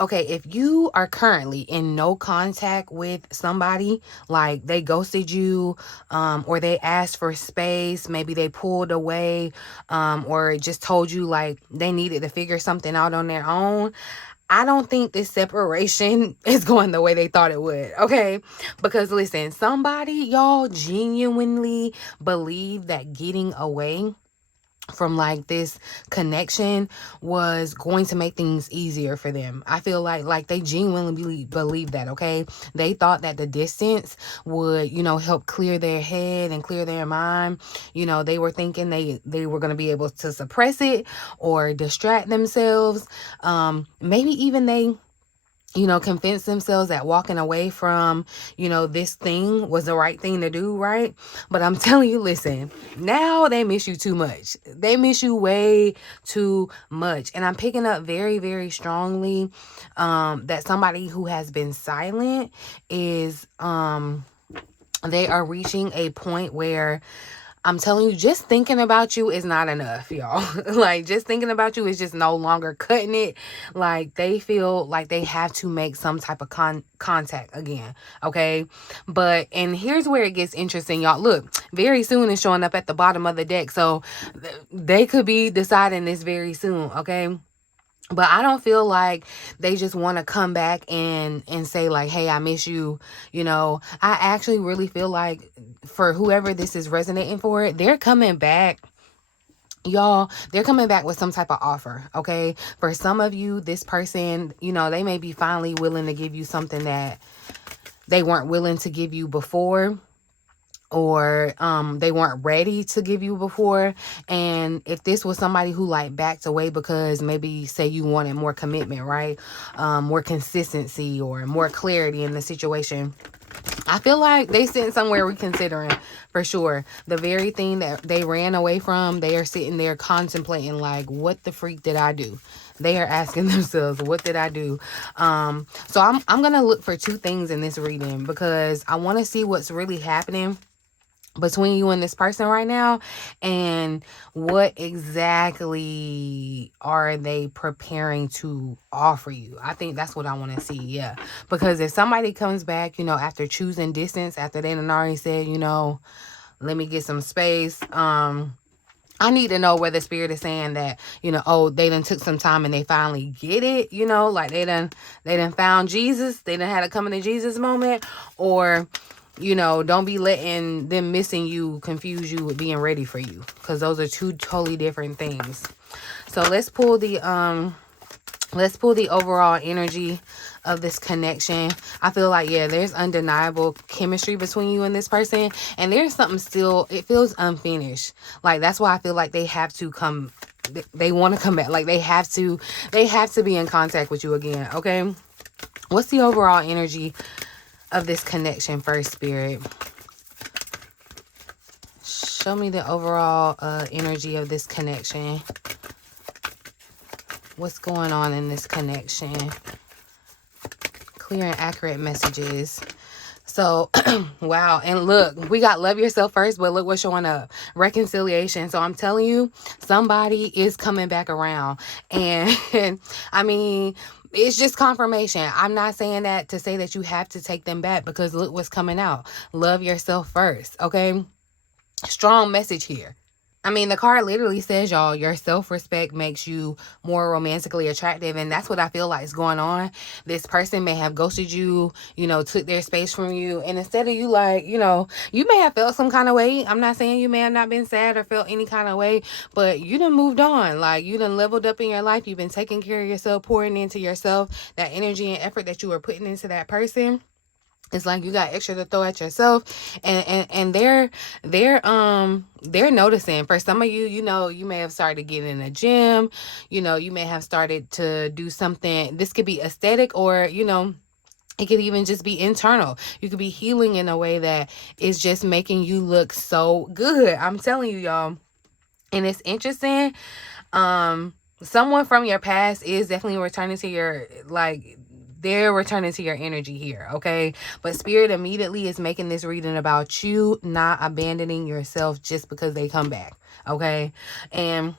Okay, if you are currently in no contact with somebody, like they ghosted you, or they asked for space, maybe they pulled away, or just told you like they needed to figure something out on their own, I don't think this separation is going the way they thought it would, okay? Because listen, somebody, y'all, genuinely believe that getting away from like this connection was going to make things easier for them. I feel like they genuinely believe that, okay? They thought that the distance would, help clear their head and clear their mind. They were thinking they were going to be able to suppress it or distract themselves. Maybe even they convince themselves that walking away from, this thing was the right thing to do, right? But I'm telling you, listen, now they miss you too much. They miss you way too much. And I'm picking up very, very strongly that somebody who has been silent is, they are reaching a point where I'm telling you, just thinking about you is not enough, y'all. Like, just thinking about you is just no longer cutting it. Like, they feel like they have to make some type of contact again, okay? And here's where it gets interesting, y'all. Look, very soon is showing up at the bottom of the deck. So, they could be deciding this very soon, okay? But I don't feel like they just want to come back and say like, hey, I miss you. I actually really feel like for whoever this is resonating for, they're coming back. Y'all, they're coming back with some type of offer, okay? For some of you, this person, they may be finally willing to give you something that they weren't willing to give you before, or they weren't ready to give you before. And if this was somebody who like backed away because maybe say you wanted more commitment, right? More consistency or more clarity in the situation, I feel like they sitting somewhere reconsidering for sure. The very thing that they ran away from, they are sitting there contemplating like, what the freak did I do? They are asking themselves, what did I do? So I'm gonna look for two things in this reading because I want to see what's really happening between you and this person right now, and what exactly are they preparing to offer you. I think that's what I want to see. Yeah, because if somebody comes back, after choosing distance, after they done already said, let me get some space, I need to know whether spirit is saying that, oh, they done took some time and they finally get it, like they done found Jesus, they done had a coming to Jesus moment, or don't be letting them missing you confuse you with being ready for you, because those are two totally different things. So let's pull the overall energy of this connection. I feel like, yeah, there's undeniable chemistry between you and this person, and there's something still, it feels unfinished. Like, that's why I feel like they have to come, they want to come back. Like, they have to be in contact with you again, okay? What's the overall energy of this connection first, spirit? Show me the overall energy of this connection. What's going on in this connection? Clear and accurate messages. So, wow. And look, we got love yourself first, but look what's showing up. Reconciliation. So I'm telling you, somebody is coming back around. And I mean, it's just confirmation. I'm not saying that to say that you have to take them back, because look what's coming out. Love yourself first. Okay. Strong message here. I mean, the card literally says, y'all, your self-respect makes you more romantically attractive. And that's what I feel like is going on. This person may have ghosted you, took their space from you. And instead of you, like, you may have felt some kind of way. I'm not saying you may have not been sad or felt any kind of way, but you done moved on. Like, you done leveled up in your life. You've been taking care of yourself, pouring into yourself. That energy and effort that you were putting into that person, it's like you got extra to throw at yourself, and they're noticing. For some of you, you may have started getting in a gym, you may have started to do something. This could be aesthetic, or it could even just be internal. You could be healing in a way that is just making you look so good. I'm telling you, y'all. And it's interesting. Someone from your past is definitely returning to your, like, they're returning to your energy here, okay? But spirit immediately is making this reading about you not abandoning yourself just because they come back, okay? And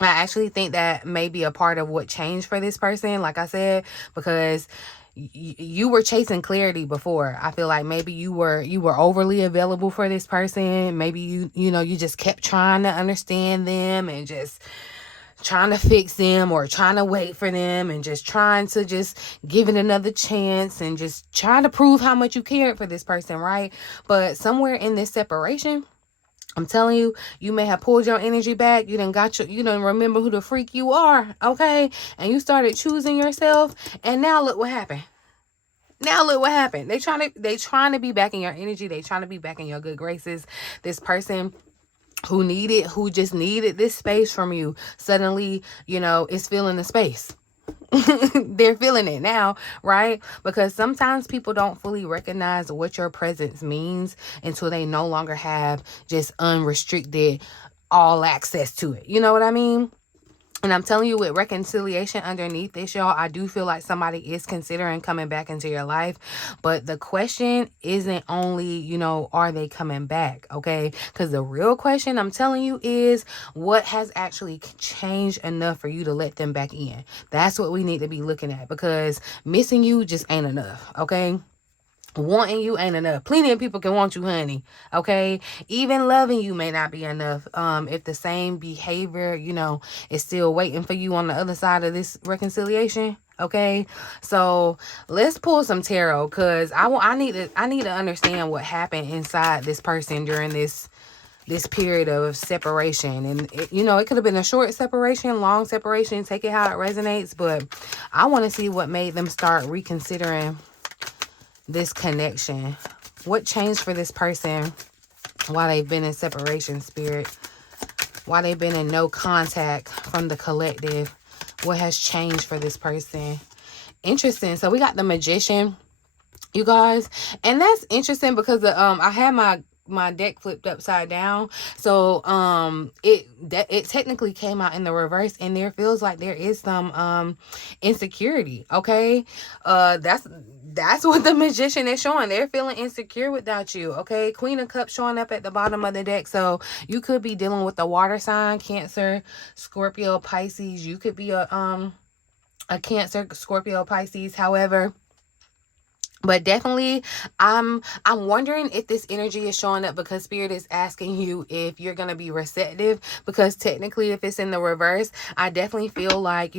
I actually think that may be a part of what changed for this person, like I said, because you were chasing clarity before. I feel like maybe you were overly available for this person. Maybe you just kept trying to understand them and just trying to fix them, or trying to wait for them, and just trying to just give it another chance, and just trying to prove how much you cared for this person, right? But somewhere in this separation, I'm telling you, you may have pulled your energy back. You done remember who the freak you are, okay? And you started choosing yourself. And now look what happened. Now look what happened. They trying to be back in your energy. They trying to be back in your good graces. This person who just needed this space from you, suddenly, is feeling the space. They're feeling it now, right? Because sometimes people don't fully recognize what your presence means until they no longer have just unrestricted all access to it. You know what I mean? And I'm telling you, with reconciliation underneath this, y'all, I do feel like somebody is considering coming back into your life. But the question isn't only, are they coming back? Okay. Because the real question, I'm telling you, is what has actually changed enough for you to let them back in? That's what we need to be looking at, because missing you just ain't enough. Okay. Wanting you ain't enough. Plenty of people can want you, honey. Okay. Even loving you may not be enough. If the same behavior, is still waiting for you on the other side of this reconciliation. Okay. So let's pull some tarot, because I need to understand what happened inside this person during this period of separation. And it could have been a short separation, long separation, take it how it resonates, but I want to see what made them start reconsidering this connection. What changed for this person while they've been in separation, spirit? While they've been in no contact from the collective? What has changed for this person? Interesting. So we got the Magician, you guys. And that's interesting because I had my deck flipped upside down, so it technically came out in the reverse, and there feels like there is some insecurity. Okay. That's what the Magician is showing. They're feeling insecure without you. Okay. Queen of Cups showing up at the bottom of the deck, so you could be dealing with a water sign, Cancer, Scorpio, Pisces. You could be a Cancer, Scorpio, Pisces. However, but definitely, I'm wondering if this energy is showing up because Spirit is asking you if you're gonna be receptive. Because technically, if it's in the reverse, I definitely feel like,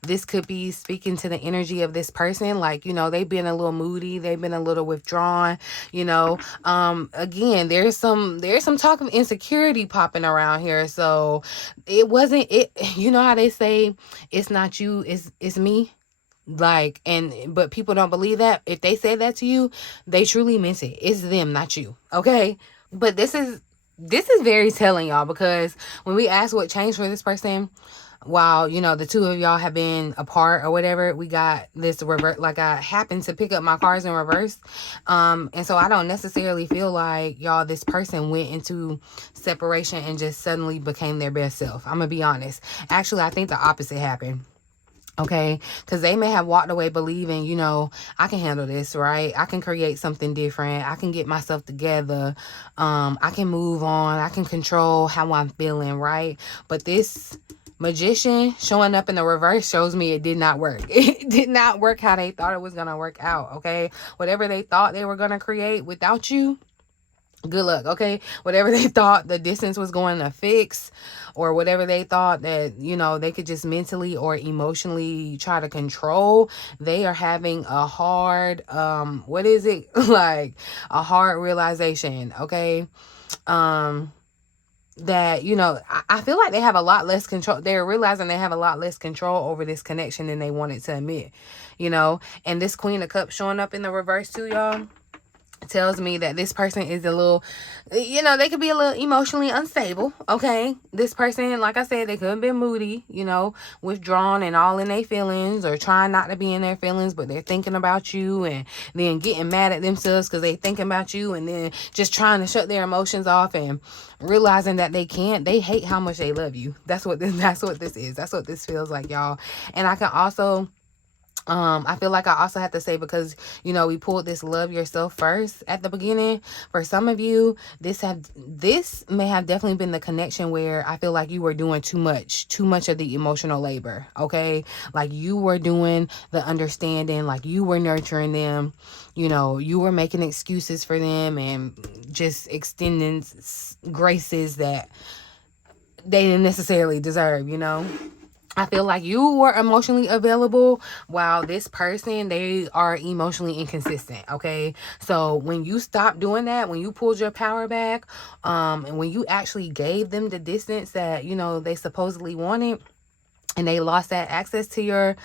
this could be speaking to the energy of this person. Like, they've been a little moody, they've been a little withdrawn. Again, there's some talk of insecurity popping around here. So it wasn't it. You know how they say it's not you, it's me. Like, but people don't believe that. If they say that to you, they truly meant it. It's them, not you. Okay. But this is very telling, y'all, because when we ask what changed for this person while, the two of y'all have been apart or whatever, we got this reverse. Like, I happened to pick up my cards in reverse. And so I don't necessarily feel like, y'all, this person went into separation and just suddenly became their best self. I'm gonna be honest. Actually, I think the opposite happened. Okay, because they may have walked away believing, I can handle this, right? I can create something different. I can get myself together. I can move on. I can control how I'm feeling, right? But this Magician showing up in the reverse shows me it did not work. It did not work how they thought it was going to work out, okay? Whatever they thought they were going to create without you, good luck. Okay. Whatever they thought the distance was going to fix, or whatever they thought that they could just mentally or emotionally try to control, they are having a hard what is it like a hard realization. Okay. That I feel like they have a lot less control. They're realizing they have a lot less control over this connection than they wanted to admit. And this Queen of Cups showing up in the reverse too, y'all, tells me that this person is a little, they could be a little emotionally unstable. Okay. This person, like I said, they could have been moody, withdrawn and all in their feelings, or trying not to be in their feelings, but they're thinking about you, and then getting mad at themselves because they thinking about you, and then just trying to shut their emotions off and realizing that they can't. They hate how much they love you. That's what this is. That's what this feels like, y'all. And I can also I feel like I also have to say, because, we pulled this love yourself first at the beginning. For some of you, this may have definitely been the connection where I feel like you were doing too much of the emotional labor. Okay. Like you were doing the understanding, like you were nurturing them, you were making excuses for them and just extending graces that they didn't necessarily deserve. I feel like you were emotionally available while this person, they are emotionally inconsistent. Okay. So when you stopped doing that, when you pulled your power back, and when you actually gave them the distance that, they supposedly wanted, and they lost that access to your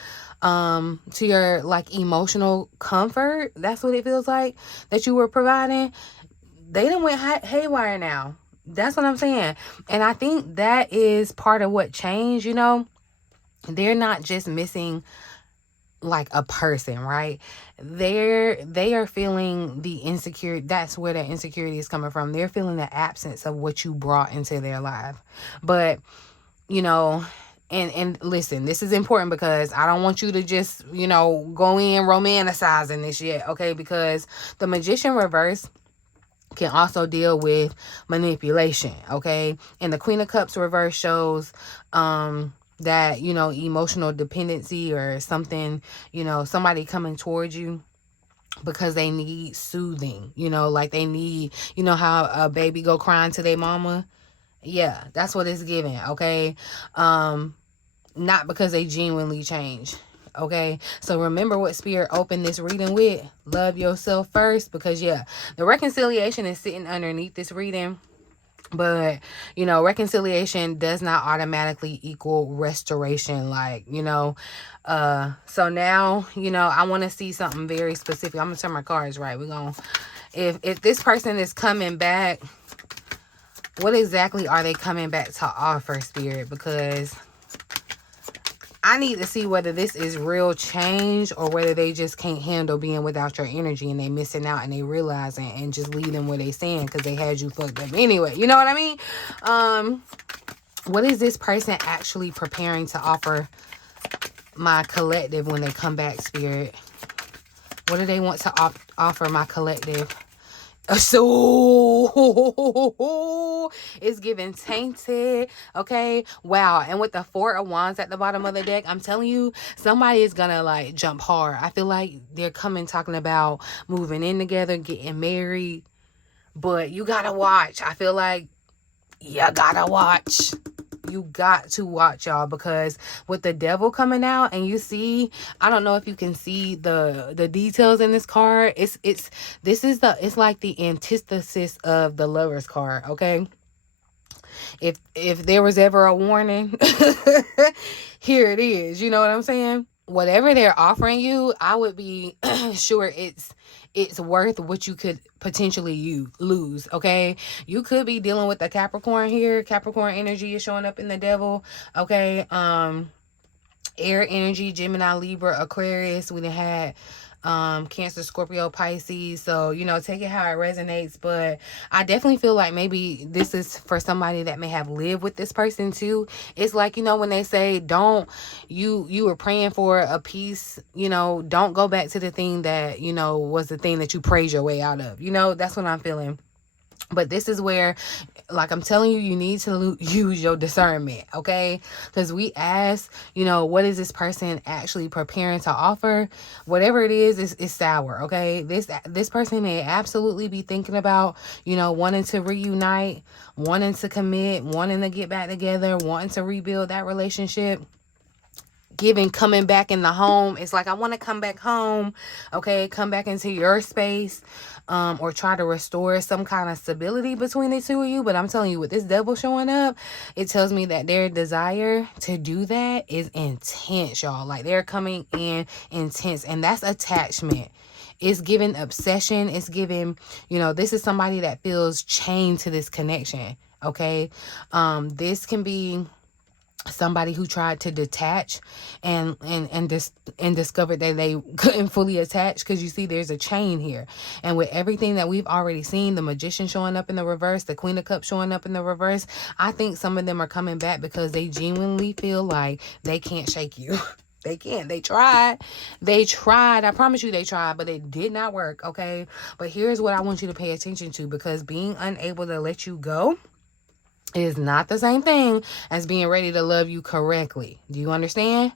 like emotional comfort, that's what it feels like that you were providing, they done went haywire now. That's what I'm saying. And I think that is part of what changed. They're not just missing like a person, right? They are feeling the insecurity. That's where that insecurity is coming from. They're feeling the absence of what you brought into their life. But and listen, this is important because I don't want you to just go in romanticizing this yet. Okay, because the Magician reverse can also deal with manipulation. Okay, and the Queen of Cups reverse shows that emotional dependency or something, somebody coming towards you because they need soothing, like they need, how a baby go crying to their mama. Yeah, that's what it's giving. Okay, not because they genuinely change. Okay, so remember what Spirit opened this reading with: love yourself first. Because the reconciliation is sitting underneath this reading. But reconciliation does not automatically equal restoration. Like, so now, I want to see something very specific. I'm gonna turn my cards right. We're gonna, if this person is coming back, what exactly are they coming back to offer, Spirit? Because I need to see whether this is real change or whether they just can't handle being without your energy and they missing out and they realizing and just leave them where they stand because they had you fucked up anyway. You know what I mean? What is this person actually preparing to offer my collective when they come back, Spirit? What do they want to offer my collective? So it's giving tainted. Okay, wow. And with the Four of Wands at the bottom of the deck, I'm telling you, somebody is gonna like jump hard. I feel like they're coming talking about moving in together, getting married, but you gotta watch. I feel like you gotta watch. You got to watch, y'all, because with the Devil coming out, and you see, I don't know if you can see the details in this card. It's like the antithesis of the Lover's card. Okay, if there was ever a warning, here it is. You know what I'm saying? Whatever they're offering you, I would be sure it's worth what you could potentially lose. Okay, you could be dealing with a Capricorn here. Capricorn energy is showing up in the Devil. Okay, air energy, Gemini, Libra, Aquarius. We done had Cancer, Scorpio, Pisces. So take it how it resonates. But I definitely feel like maybe this is for somebody that may have lived with this person too. It's like, when they say don't, you were praying for a peace, don't go back to the thing that was the thing that you prayed your way out of. That's what I'm feeling. But this is where, like I'm telling you, you need to use your discernment, okay? Because we ask, what is this person actually preparing to offer? Whatever it is sour, okay? This person may absolutely be thinking about, wanting to reunite, wanting to commit, wanting to get back together, wanting to rebuild that relationship. Coming back in the home. It's like, I want to come back home, okay? Come back into your space, or try to restore some kind of stability between the two of you. But I'm telling you, with this Devil showing up, it tells me that their desire to do that is intense, y'all. Like, they're coming in intense, and that's attachment. It's giving obsession. It's giving, this is somebody that feels chained to this connection, okay? This can be somebody who tried to detach and discovered that they couldn't fully attach, because you see there's a chain here. And with everything that we've already seen, the Magician showing up in the reverse, the Queen of Cups showing up in the reverse, I think some of them are coming back because they genuinely feel like they can't shake you. They can't. They tried. They tried. I promise you they tried, but it did not work, okay? But here's what I want you to pay attention to, because being unable to let you go is not the same thing as being ready to love you correctly. Do you understand?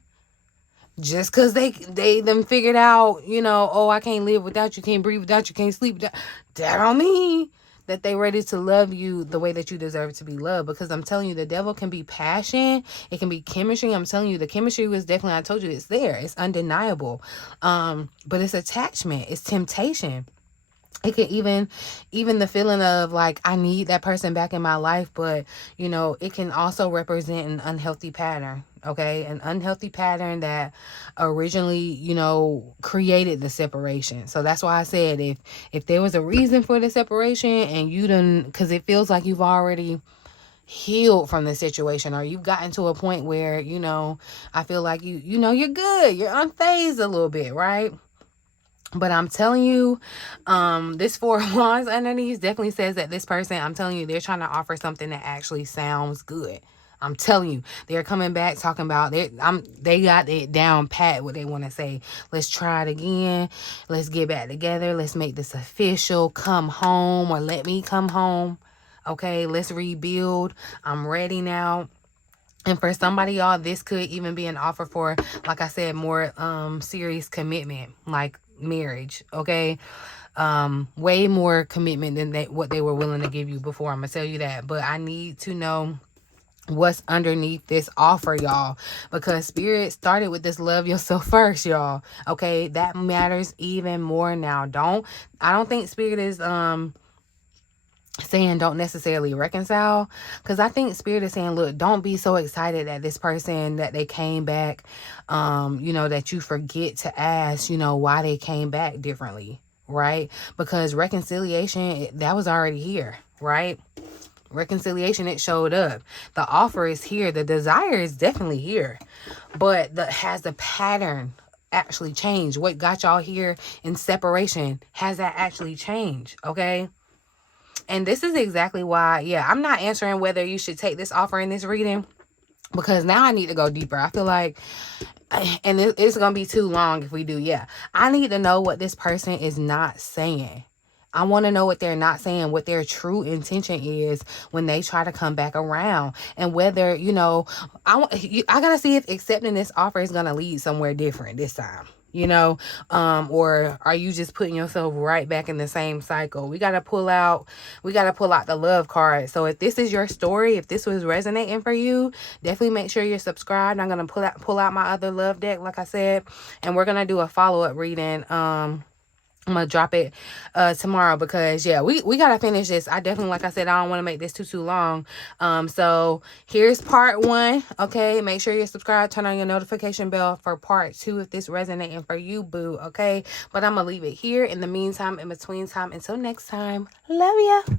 Just because they them figured out, oh, I can't live without you, can't breathe without you, can't sleep without, that don't mean that they ready to love you the way that you deserve to be loved. Because I'm telling you, the devil can be passion, it can be chemistry. I'm telling you, the chemistry was definitely, I told you, it's there, it's undeniable. But it's attachment, it's temptation. It can even the feeling of like, I need that person back in my life, but it can also represent an unhealthy pattern. Okay, an unhealthy pattern that originally created the separation. So that's why I said, if there was a reason for the separation and you didn't, because it feels like you've already healed from the situation, or you've gotten to a point where I feel like you're good, you're unfazed a little bit, right? But I'm telling you, this Four of Wands underneath definitely says that this person, I'm telling you, they're trying to offer something that actually sounds good. I'm telling you, they're coming back talking about they got it down pat what they want to say. Let's try it again. Let's get back together. Let's make this official. Come home, or let me come home. Okay, let's rebuild. I'm ready now. And for somebody, y'all, this could even be an offer for, like I said, more serious commitment, like marriage, okay? Way more commitment than what they were willing to give you before. I'm gonna tell you that. But I need to know what's underneath this offer, y'all, because Spirit started with this love yourself first, y'all. Okay, that matters even more now. I don't think Spirit is saying don't necessarily reconcile, because I think Spirit is saying, look, don't be so excited that this person, that they came back, that you forget to ask why they came back differently, right? Because reconciliation, that was already here, right? Reconciliation, it showed up. The offer is here, the desire is definitely here, but has the pattern actually changed? What got y'all here in separation, has that actually changed? Okay. And this is exactly why, I'm not answering whether you should take this offer in this reading, because now I need to go deeper. I feel like, and it's going to be too long if we do. I need to know what this person is not saying. I want to know what they're not saying, what their true intention is when they try to come back around. And whether, I got to see if accepting this offer is going to lead somewhere different this time. Or are you just putting yourself right back in the same cycle? We got to pull out the love card. So if this is your story, if this was resonating for you, definitely make sure you're subscribed. I'm going to pull out my other love deck, like I said, and we're going to do a follow-up reading. I'm gonna drop it tomorrow, because we gotta finish this. I definitely, like I said, I don't want to make this too long. So here's part 1. Okay, make sure you're subscribed, turn on your notification bell for part 2 if this resonating for you, boo. Okay, but I'm gonna leave it here. In the meantime, in between time, until next time, love ya.